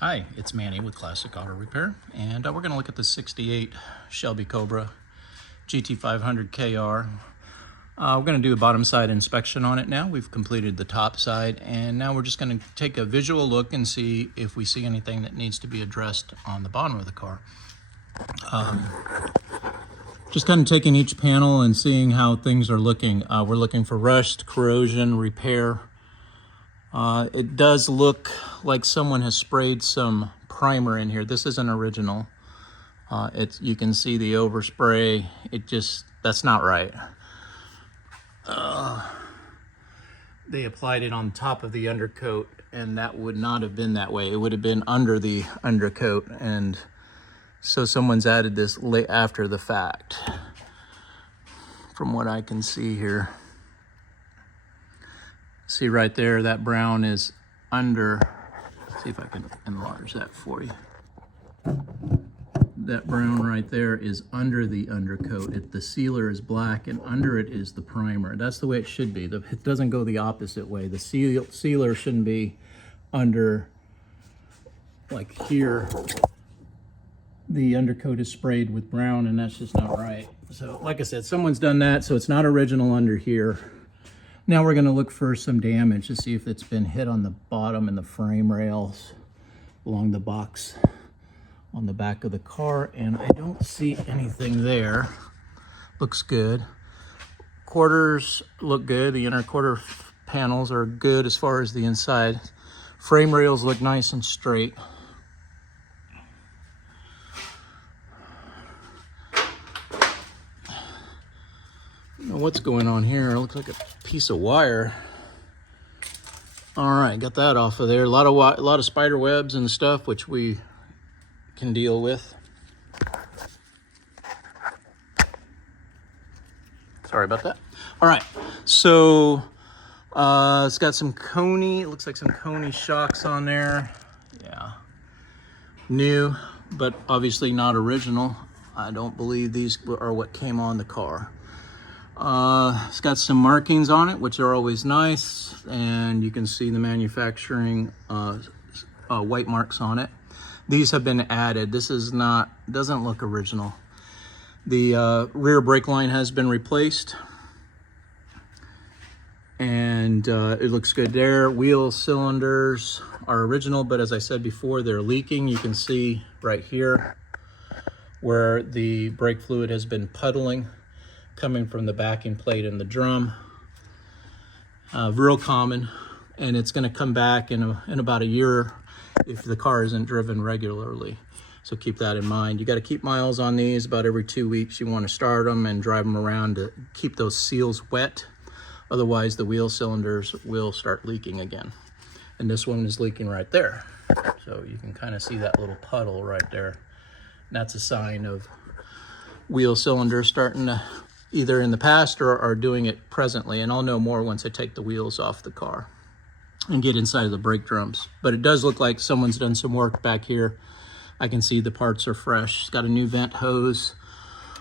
Hi, it's Manny with Classic Auto Repair, and we're going to look at the 68 Shelby Cobra GT500 KR. We're going to do a bottom side inspection on it now. We've completed the top side, and now we're just going to take a visual look and see if we see anything that needs to be addressed on the bottom of the car. Just kind of taking each panel and seeing how things are looking. We're looking for rust, corrosion, repair. It does look like someone has sprayed some primer in here. This isn't original. You can see the overspray. That's not right. They applied it on top of the undercoat, and that would not have been that way. It would have been under the undercoat, and so someone's added this late after the fact, from what I can see here. See right there, that brown is under. Let's see if I can enlarge that for you. That brown right there is under the undercoat. The sealer is black, and under it is the primer. That's the way it should be. It doesn't go the opposite way. The sealer shouldn't be under, like here. The undercoat is sprayed with brown, and that's just not right. So, like I said, someone's done that, so it's not original under here. Now we're going to look for some damage to see if it's been hit on the bottom and the frame rails along the box on the back of the car, and I don't see anything there. Looks good. Quarters look good. The inner quarter panels are good as far as the inside. Frame rails look nice and straight. What's going on here? It looks like a piece of wire. All right, got that off of there. A lot of spider webs and stuff, which we can deal with. Sorry about that. All right, so it's got some Coney. It looks like some Coney shocks on there. Yeah, new, but obviously not original. I don't believe these are what came on the car. It's got some markings on it, which are always nice, and you can see the manufacturing white marks on it. These have been added. This doesn't look original. The rear brake line has been replaced, and it looks good there. Wheel cylinders are original, but as I said before, they're leaking. You can see right here where the brake fluid has been puddling, coming from the backing plate in the drum. Real common, and it's going to come back in about a year if the car isn't driven regularly. So keep that in mind. You got to keep miles on these. About every 2 weeks you want to start them and drive them around to keep those seals wet. Otherwise the wheel cylinders will start leaking again. And this one is leaking right there. So you can kind of see that little puddle right there. And that's a sign of wheel cylinders starting to either in the past or are doing it presently, and I'll know more once I take the wheels off the car and get inside of the brake drums. But it does look like someone's done some work back here. I can see the parts are fresh. It's got a new vent hose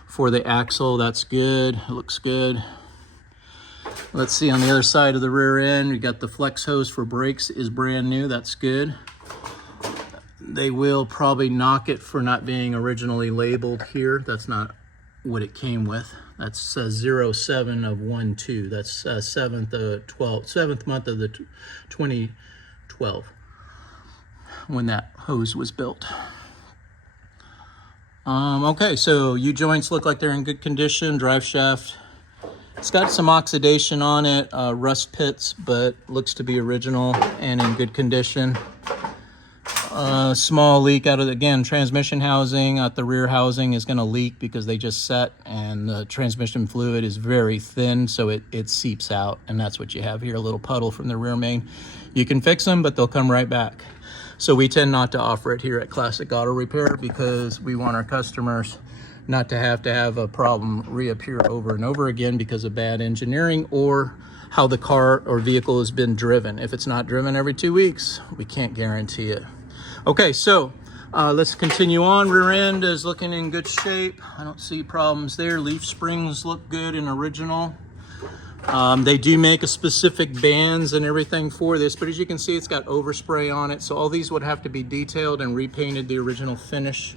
for the axle. That's good. It looks good. Let's see on the other side of the rear end, we got the flex hose for brakes is brand new. That's good. They will probably knock it for not being originally labeled here. That's not what it came with. That's 07 of 12. That's 7th month of the 2012 when that hose was built. Okay, so U-joints look like they're in good condition. Drive shaft, it's got some oxidation on it, rust pits, but looks to be original and in good condition. Small leak out of, again, transmission housing at the rear housing is going to leak because they just set, and the transmission fluid is very thin, so it seeps out, and that's what you have here, a little puddle from the rear main. You can fix them, but they'll come right back. So we tend not to offer it here at Classic Auto Repair because we want our customers not to have a problem reappear over and over again because of bad engineering or how the car or vehicle has been driven. If it's not driven every 2 weeks, we can't guarantee it. Okay, so let's continue on. Rear end is looking in good shape. I don't see problems there. Leaf springs look good and original. They do make a specific bands and everything for this, but as you can see, it's got overspray on it. So all these would have to be detailed and repainted the original finish.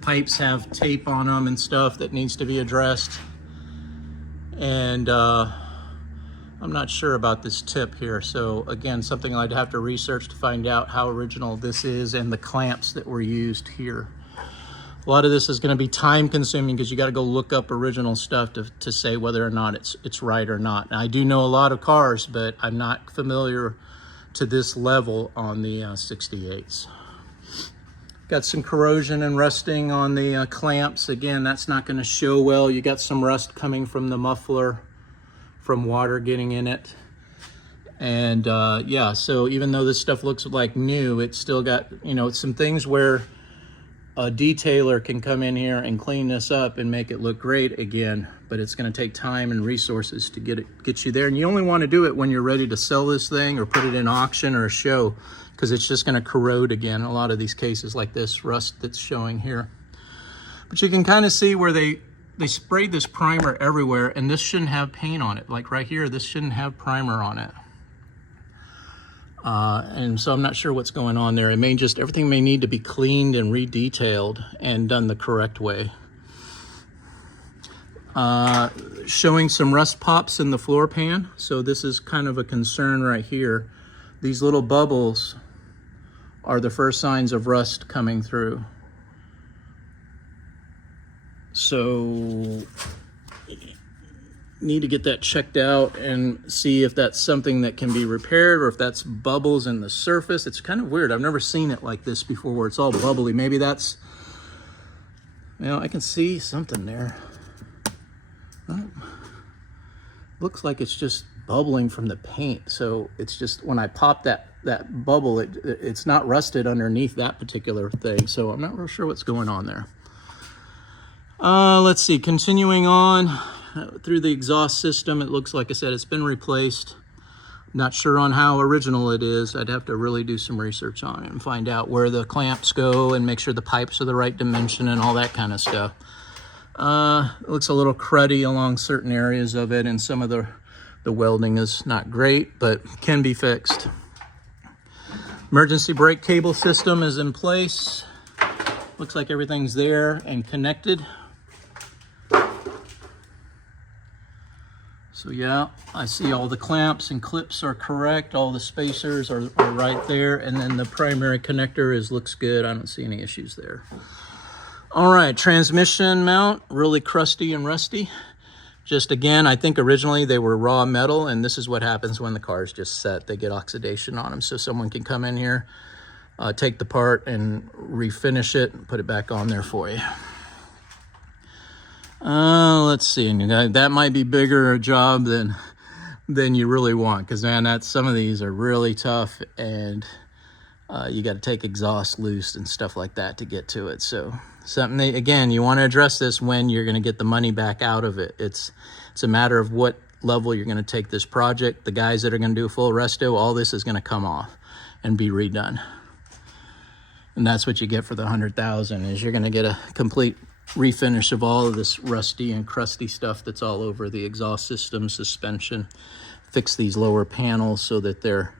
Pipes have tape on them and stuff that needs to be addressed. And I'm not sure about this tip here. So again, something I'd have to research to find out how original this is and the clamps that were used here. A lot of this is going to be time consuming because you got to go look up original stuff to say whether or not it's right or not. And I do know a lot of cars, but I'm not familiar to this level on the 68s. Got some corrosion and rusting on the clamps. Again, that's not going to show well. You got some rust coming from the muffler from water getting in it. And yeah, so even though this stuff looks like new, it's still got, you know, some things where a detailer can come in here and clean this up and make it look great again, but it's going to take time and resources to get you there. And you only want to do it when you're ready to sell this thing or put it in auction or a show, because it's just going to corrode again. A lot of these cases like this rust that's showing here. But you can kind of see where they sprayed this primer everywhere, and this shouldn't have paint on it. Like right here, this shouldn't have primer on it. And so I'm not sure what's going on there. It may just, everything may need to be cleaned and re-detailed and done the correct way. Showing some rust pops in the floor pan. So this is kind of a concern right here. These little bubbles are the first signs of rust coming through. So need to get that checked out and see if that's something that can be repaired or if that's bubbles in the surface. It's kind of weird. I've never seen it like this before where it's all bubbly. Maybe that's, you know, I can see something there. Oh, looks like it's just bubbling from the paint. So it's just, when I pop that bubble, it's not rusted underneath that particular thing. So I'm not real sure what's going on there. Let's see, continuing on through the exhaust system, it looks like I said it's been replaced. Not sure on how original it is. I'd have to really do some research on it and find out where the clamps go and make sure the pipes are the right dimension and all that kind of stuff. It looks a little cruddy along certain areas of it, and some of the welding is not great, but can be fixed. Emergency brake cable system is in place. Looks like everything's there and connected. So yeah, I see all the clamps and clips are correct. All the spacers are right there. And then the primary connector looks good. I don't see any issues there. All right, transmission mount, really crusty and rusty. Just again, I think originally they were raw metal, and this is what happens when the car is just set. They get oxidation on them. So someone can come in here, take the part and refinish it and put it back on there for you. Let's see, that might be bigger a job than you really want, because man, some of these are really tough, and you got to take exhaust loose and stuff like that to get to it. So something, again, you want to address this when you're going to get the money back out of it. It's a matter of what level you're going to take this project. The guys that are going to do a full resto, all this is going to come off and be redone. And that's what you get for the $100,000, is you're going to get a complete refinish of all of this rusty and crusty stuff that's all over the exhaust system, suspension. Fix these lower panels so that they're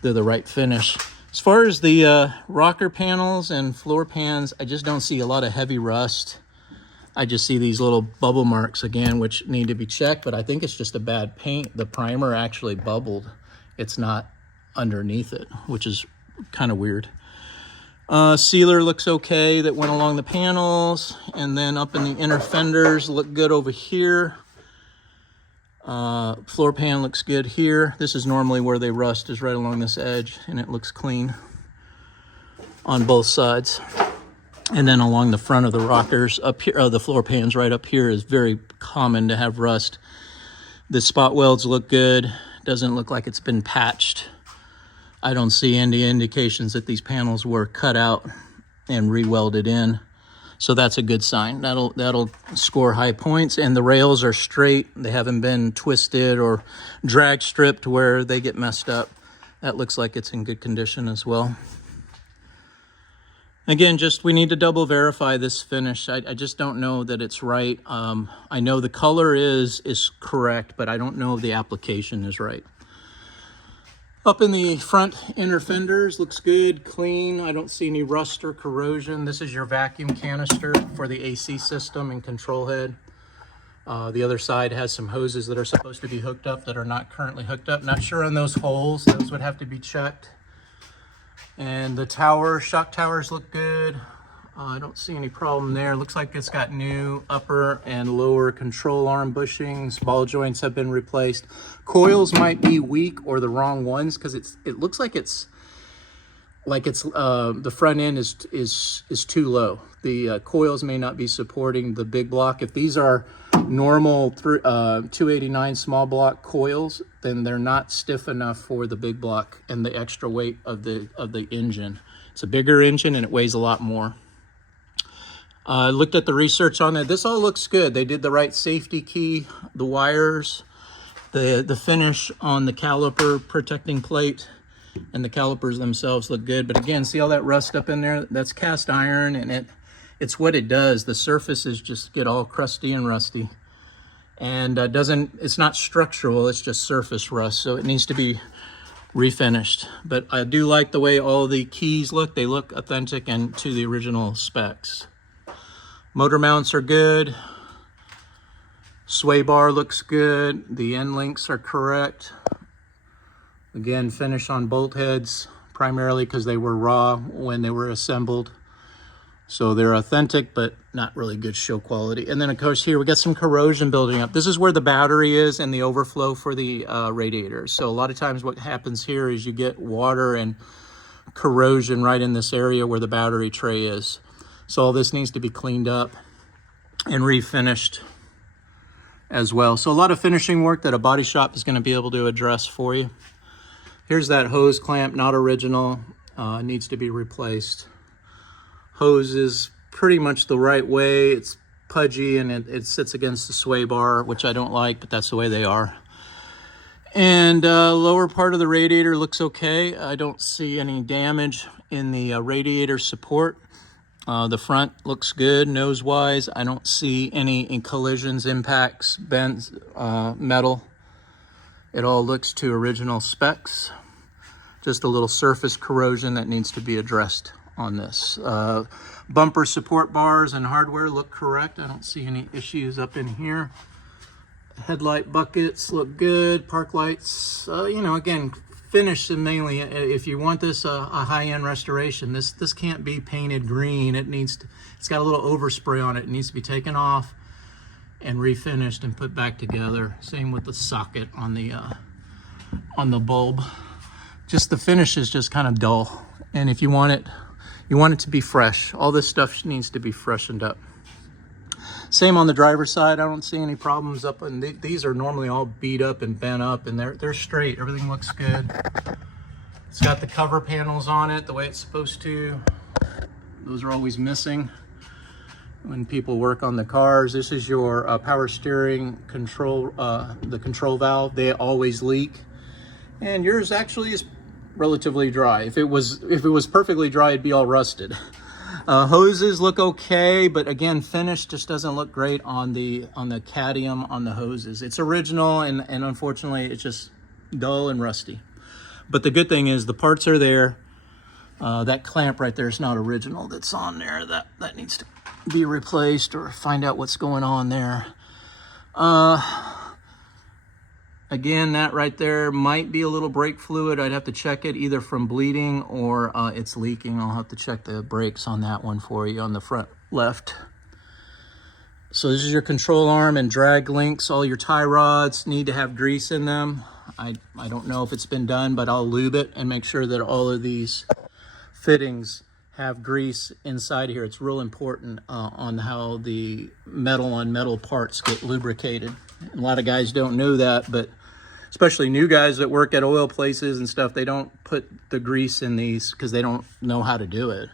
the right finish. As far as the rocker panels and floor pans, I just don't see a lot of heavy rust. I just see these little bubble marks again, which need to be checked, but I think it's just a bad paint. The primer actually bubbled. It's not underneath it, which is kind of weird. Sealer looks okay that went along the panels, and then up in the inner fenders look good over here. Floor pan looks good here. This is normally where they rust, is right along this edge, and it looks clean on both sides. And then along the front of the rockers up here, the floor pans right up here is very common to have rust. The spot welds look good. Doesn't look like it's been patched. I don't see any indications that these panels were cut out and re-welded in. So that's a good sign. That'll score high points. And the rails are straight. They haven't been twisted or drag stripped where they get messed up. That looks like it's in good condition as well. Again, just we need to double verify this finish. I just don't know that it's right. I know the color is correct, but I don't know if the application is right. Up in the front inner fenders, looks good, clean. I don't see any rust or corrosion. This is your vacuum canister for the AC system and control head. The other side has some hoses that are supposed to be hooked up that are not currently hooked up. Not sure on those holes. Those would have to be checked. And the tower, shock towers look good. I don't see any problem there. Looks like it's got new upper and lower control arm bushings. Ball joints have been replaced. Coils might be weak or the wrong ones because it looks like it's the front end is too low. The coils may not be supporting the big block. If these are normal 289 small block coils, then they're not stiff enough for the big block and the extra weight of the engine. It's a bigger engine and it weighs a lot more. I looked at the research on it. This all looks good. They did the right safety key, the wires, the finish on the caliper protecting plate, and the calipers themselves look good. But again, see all that rust up in there? That's cast iron, and it's what it does. The surfaces just get all crusty and rusty, and it's not structural, it's just surface rust, so it needs to be refinished. But I do like the way all the keys look. They look authentic and to the original specs. Motor mounts are good. Sway bar looks good. The end links are correct. Again, finish on bolt heads, primarily because they were raw when they were assembled. So they're authentic, but not really good show quality. And then of course here we got some corrosion building up. This is where the battery is and the overflow for the radiator. So a lot of times what happens here is you get water and corrosion right in this area where the battery tray is. So all this needs to be cleaned up and refinished as well. So a lot of finishing work that a body shop is going to be able to address for you. Here's that hose clamp, not original, needs to be replaced. Hose is pretty much the right way. It's pudgy and it sits against the sway bar, which I don't like, but that's the way they are. And lower part of the radiator looks okay. I don't see any damage in the radiator support. The front looks good nose-wise. I don't see any collisions, impacts, bends, metal. It all looks to original specs. Just a little surface corrosion that needs to be addressed on this. Bumper support bars and hardware look correct. I don't see any issues up in here. Headlight buckets look good. Park lights, you know, again, finish and mainly, if you want this a high-end restoration, this can't be painted green. It's got a little overspray on it. It needs to be taken off and refinished and put back together. Same with the socket on the bulb. Just the finish is just kind of dull. And if you want it to be fresh. All this stuff needs to be freshened up. Same on the driver's side. I don't see any problems up, and these are normally all beat up and bent up, and they're straight. Everything looks good. It's got the cover panels on it the way it's supposed to. Those are always missing when people work on the cars. This is your power steering control, the control valve. They always leak, and yours actually is relatively dry. If it was perfectly dry, it'd be all rusted. Hoses look okay, but again, finish just doesn't look great on the cadmium on the hoses. It's original, and unfortunately, it's just dull and rusty. But the good thing is the parts are there. That clamp right there is not original. That's on there. That needs to be replaced or find out what's going on there. Again, that right there might be a little brake fluid. I'd have to check it either from bleeding or it's leaking. I'll have to check the brakes on that one for you on the front left. So this is your control arm and drag links. All your tie rods need to have grease in them. I don't know if it's been done, but I'll lube it and make sure that all of these fittings have grease inside here. It's real important on how the metal on metal parts get lubricated. A lot of guys don't know that, but especially new guys that work at oil places and stuff, they don't put the grease in these because they don't know how to do it.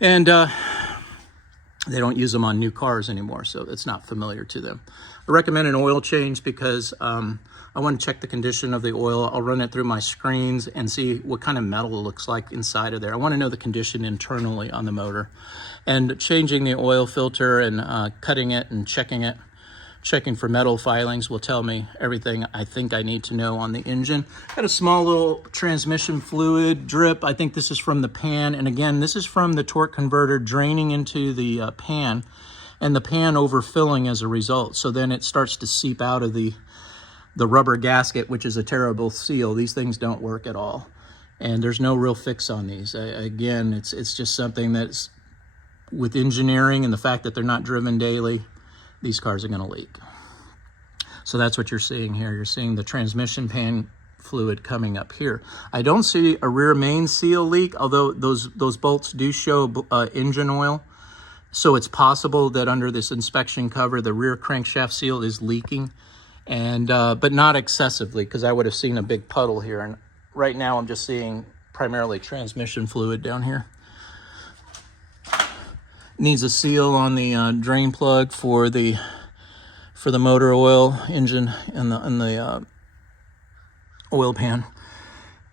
And they don't use them on new cars anymore, so it's not familiar to them. I recommend an oil change because I want to check the condition of the oil. I'll run it through my screens and see what kind of metal it looks like inside of there. I want to know the condition internally on the motor. And changing the oil filter and cutting it and checking for metal filings will tell me everything I think I need to know on the engine. Got a small little transmission fluid drip. I think this is from the pan. And again, this is from the torque converter draining into the pan, and the pan overfilling as a result. So then it starts to seep out of the rubber gasket, which is a terrible seal. These things don't work at all. And there's no real fix on these. Again, it's just something that's, with engineering and the fact that they're not driven daily, these cars are gonna leak. So that's what you're seeing here. You're seeing the transmission pan fluid coming up here. I don't see a rear main seal leak, although those bolts do show engine oil. So it's possible that under this inspection cover, the rear crankshaft seal is leaking, and but not excessively, because I would have seen a big puddle here. And right now I'm just seeing primarily transmission fluid down here. Needs a seal on the drain plug for the motor oil, engine, and the oil pan.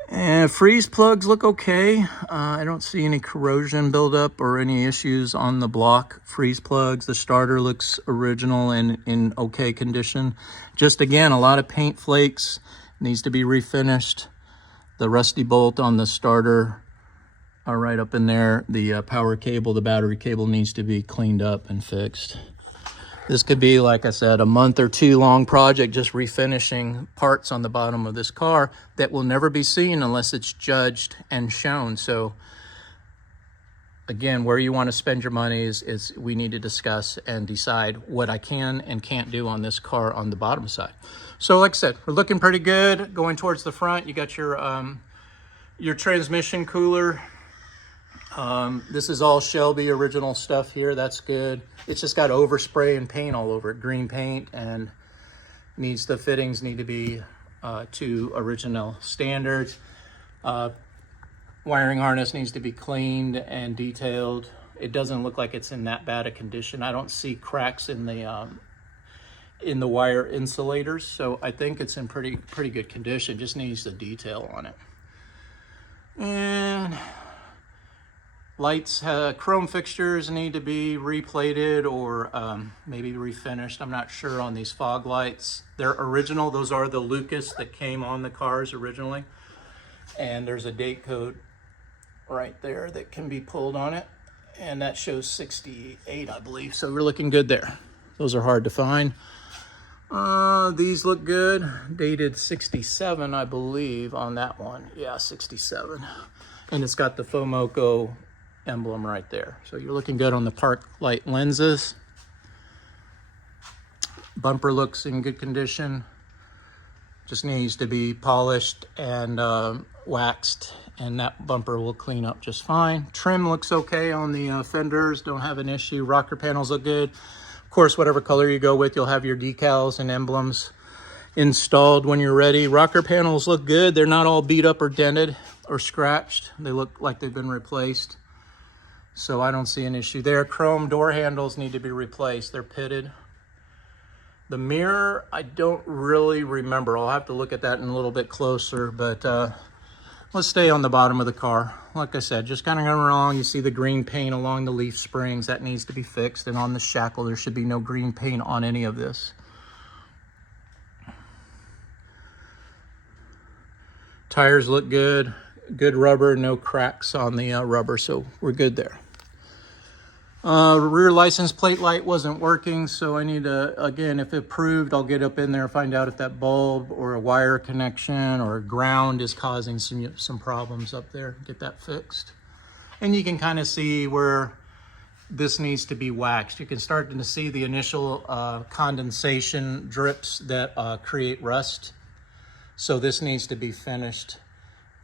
And freeze plugs look okay. I don't see any corrosion buildup or any issues on the block freeze plugs. The starter looks original and in okay condition. Just again, a lot of paint flakes, needs to be refinished. The rusty bolt on the starter are right up in there. The power cable, the battery cable needs to be cleaned up and fixed. This could be, like I said, a month or two long project, just refinishing parts on the bottom of this car that will never be seen unless it's judged and shown. So again, where you want to spend your money is we need to discuss and decide what I can and can't do on this car on the bottom side. So like I said, we're looking pretty good. Going towards the front, you got your transmission cooler. This is all Shelby original stuff here. That's good. It's just got overspray and paint all over it, green paint, and the fittings need to be to original standards. Wiring harness needs to be cleaned and detailed. It doesn't look like it's in that bad a condition. I don't see cracks in the wire insulators, so I think it's in pretty good condition. Just needs the detail on it. And lights, chrome fixtures need to be replated or maybe refinished. I'm not sure on these fog lights. They're original. Those are the Lucas that came on the cars originally. And there's a date code right there that can be pulled on it. And that shows 68, I believe. So we're looking good there. Those are hard to find. These look good. Dated 67, I believe, on that one. Yeah, 67. And it's got the Fomoco emblem right there. So you're looking good on the park light lenses. Bumper looks in good condition. Just needs to be polished and waxed, and that bumper will clean up just fine. Trim looks okay on the fenders, don't have an issue. Rocker panels look good. Of course, whatever color you go with, you'll have your decals and emblems installed when you're ready. Rocker panels look good. They're not all beat up or dented or scratched. They look like they've been replaced. So I don't see an issue there. Chrome door handles need to be replaced. They're pitted. The mirror, I don't really remember. I'll have to look at that in a little bit closer, but let's stay on the bottom of the car. Like I said, just kind of going wrong. You see the green paint along the leaf springs. That needs to be fixed. And on the shackle, there should be no green paint on any of this. Tires look good. Good rubber, no cracks on the rubber, so we're good there. Rear license plate light wasn't working, so I need to, again, if approved, I'll get up in there, find out if that bulb or a wire connection or ground is causing some problems up there. Get that fixed. And you can kind of see where this needs to be waxed. You can start to see the initial condensation drips that create rust. So this needs to be finished.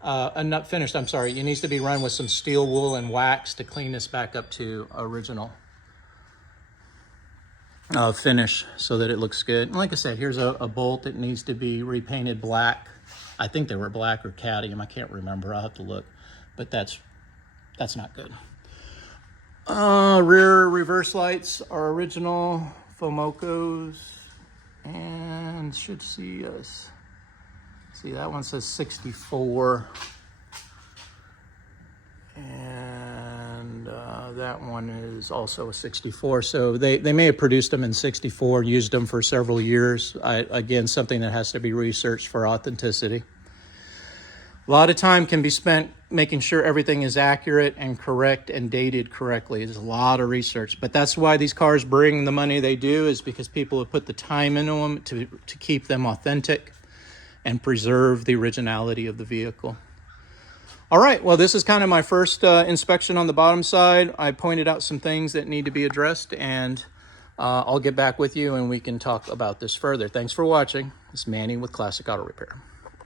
Not finished, I'm sorry. It needs to be run with some steel wool and wax to clean this back up to original finish so that it looks good. And like I said, here's a bolt that needs to be repainted black. I think they were black or cadmium. I can't remember. I'll have to look. But that's not good. Rear reverse lights are original Fomocos. and should see us. See, that one says 64. And that one is also a 64. So they may have produced them in 64, used them for several years. Again, something that has to be researched for authenticity. A lot of time can be spent making sure everything is accurate and correct and dated correctly. There's a lot of research, but that's why these cars bring the money they do, is because people have put the time into them to keep them authentic and preserve the originality of the vehicle. All right, well, this is kind of my first inspection on the bottom side. I pointed out some things that need to be addressed, and I'll get back with you and we can talk about this further. Thanks for watching. It's Manny with Classic Auto Repair.